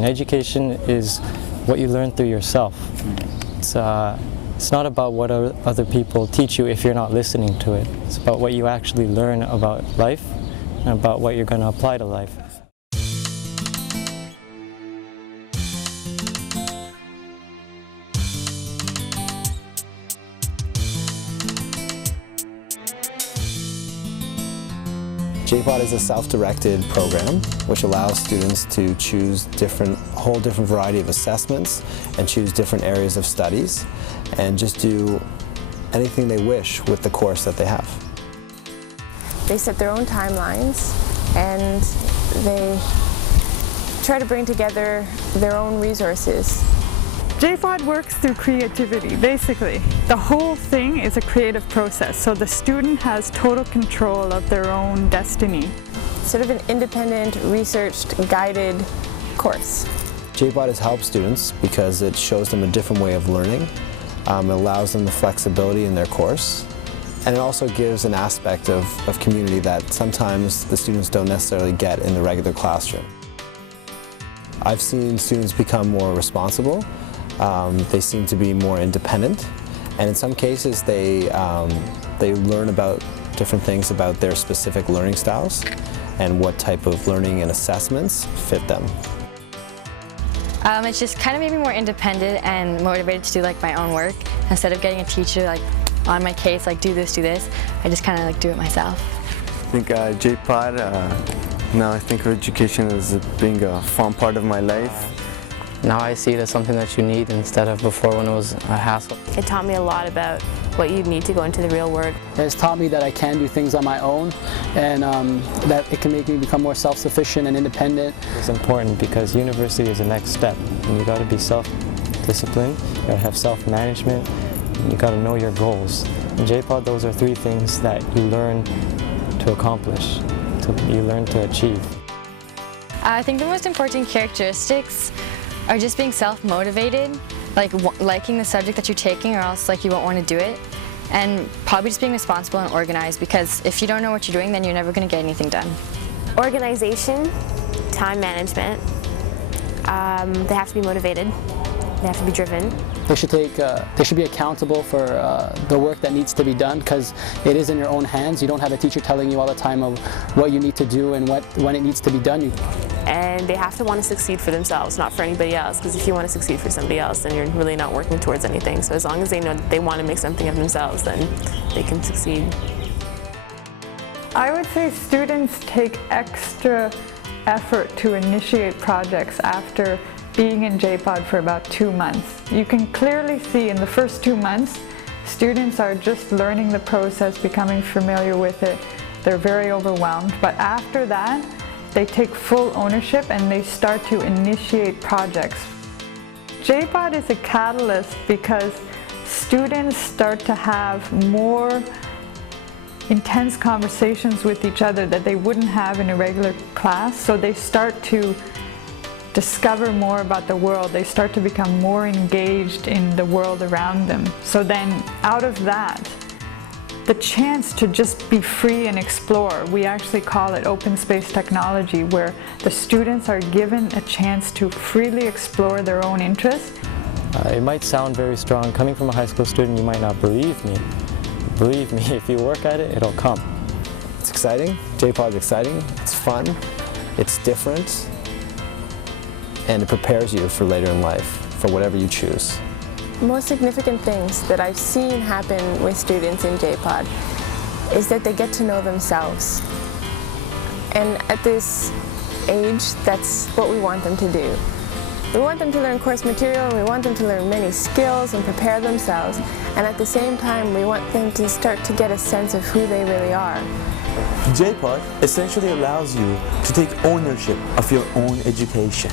And education is what you learn through yourself. It's not about what other people teach you if you're not listening to it. It's about what you actually learn about life and about what you're going to apply to life. jPod is a self-directed program which allows students to choose a whole different variety of assessments and choose different areas of studies and just do anything they wish with the course that they have. They set their own timelines and they try to bring together their own resources. jPod works through creativity, basically. The whole thing is a creative process, so the student has total control of their own destiny. Sort of an independent, researched, guided course. jPod has helped students because it shows them a different way of learning. It allows them the flexibility in their course. And it also gives an aspect of community that sometimes the students don't necessarily get in the regular classroom. I've seen students become more responsible. They seem to be more independent, and in some cases they learn about different things about their specific learning styles and what type of learning and assessments fit them. It's just kind of made me more independent and motivated to do like my own work. Instead of getting a teacher like on my case, like do this, I just kind of like do it myself. I think jPod, now I think education is being a fun part of my life. Now I see it as something that you need instead of before when it was a hassle. It taught me a lot about what you need to go into the real world. It's taught me that I can do things on my own and that it can make me become more self-sufficient and independent. It's important because university is the next step, and you got to be self-disciplined, you got to have self-management, and you got to know your goals. In jPod, those are three things that you learn to accomplish, you learn to achieve. I think the most important characteristics are just being self-motivated, like liking the subject that you're taking, or else like you won't want to do it, and probably just being responsible and organized, because if you don't know what you're doing, then you're never going to get anything done. Organization, time management, they have to be motivated, they have to be driven. They should be accountable for the work that needs to be done, because it is in your own hands. You don't have a teacher telling you all the time of what you need to do and when it needs to be done. And they have to want to succeed for themselves, not for anybody else, because if you want to succeed for somebody else, then you're really not working towards anything. So as long as they know that they want to make something of themselves, then they can succeed. I would say students take extra effort to initiate projects after being in jPod for about 2 months. You can clearly see in the first 2 months, students are just learning the process, becoming familiar with it. They're very overwhelmed, but after that, they take full ownership and they start to initiate projects. jPod is a catalyst because students start to have more intense conversations with each other that they wouldn't have in a regular class, so they start to discover more about the world. They start to become more engaged in the world around them. So then out of that, the chance to just be free and explore, we actually call it open space technology, where the students are given a chance to freely explore their own interests. It might sound very strong. Coming from a high school student, you might not believe me. Believe me, if you work at it, it'll come. It's exciting. jPod is exciting. It's fun. It's different. And it prepares you for later in life, for whatever you choose. The most significant things that I've seen happen with students in jPod is that they get to know themselves. And at this age, that's what we want them to do. We want them to learn course material, and we want them to learn many skills and prepare themselves. And at the same time, we want them to start to get a sense of who they really are. jPod essentially allows you to take ownership of your own education.